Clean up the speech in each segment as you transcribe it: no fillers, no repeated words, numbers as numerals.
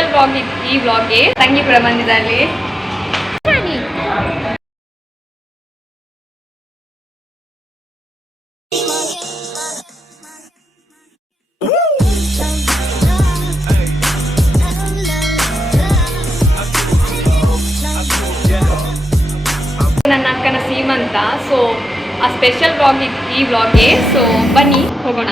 Special vlog ಈ ವ್ಲಾಗ್ಗೆ ತಂಗಿ ಕೂಡ ಬಂದಿದ್ದಾರೆ. ನನ್ನ ಅಕ್ಕನ ಸೀಮಂತ. ಸೊ ಆ ಸ್ಪೆಷಲ್ ವ್ಲಾಗ್ ಈ ವ್ಲಾಗ್ಗೆ. ಸೊ ಬನ್ನಿ ಹೋಗೋಣ.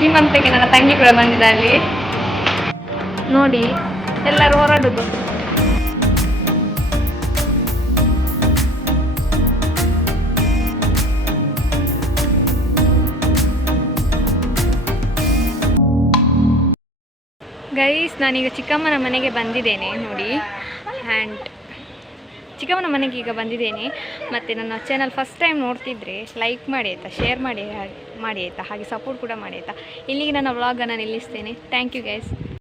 ಸೀಮಂತಕ್ಕೆ ನನ್ನ ತಂಗಿ ಕೂಡ ಬಂದಿದ್ದಾರೆ ನೋಡಿ, ಎಲ್ಲರೂ ಹೊರಡುದು. ಗೈಸ್, ನಾನೀಗ ಚಿಕ್ಕಮ್ಮನ ಮನೆಗೆ ಬಂದಿದ್ದೇನೆ ನೋಡಿ. ಆ್ಯಂಡ್ ಚಿಕ್ಕಮ್ಮನ ಮನೆಗೆ ಈಗ ಬಂದಿದ್ದೇನೆ. ಮತ್ತು ನನ್ನ ಚಾನಲ್ ಫಸ್ಟ್ ಟೈಮ್ ನೋಡ್ತಿದ್ರೆ ಲೈಕ್ ಮಾಡಿ ಆಯಿತಾ, ಶೇರ್ ಮಾಡಿ ಆಯಿತಾ, ಹಾಗೆ ಸಪೋರ್ಟ್ ಕೂಡ ಮಾಡಿ ಆಯಿತಾ. ಇಲ್ಲಿಗೆ ನನ್ನ ವ್ಲಾಗನ್ನು ನಿಲ್ಲಿಸ್ತೇನೆ. Thank you guys.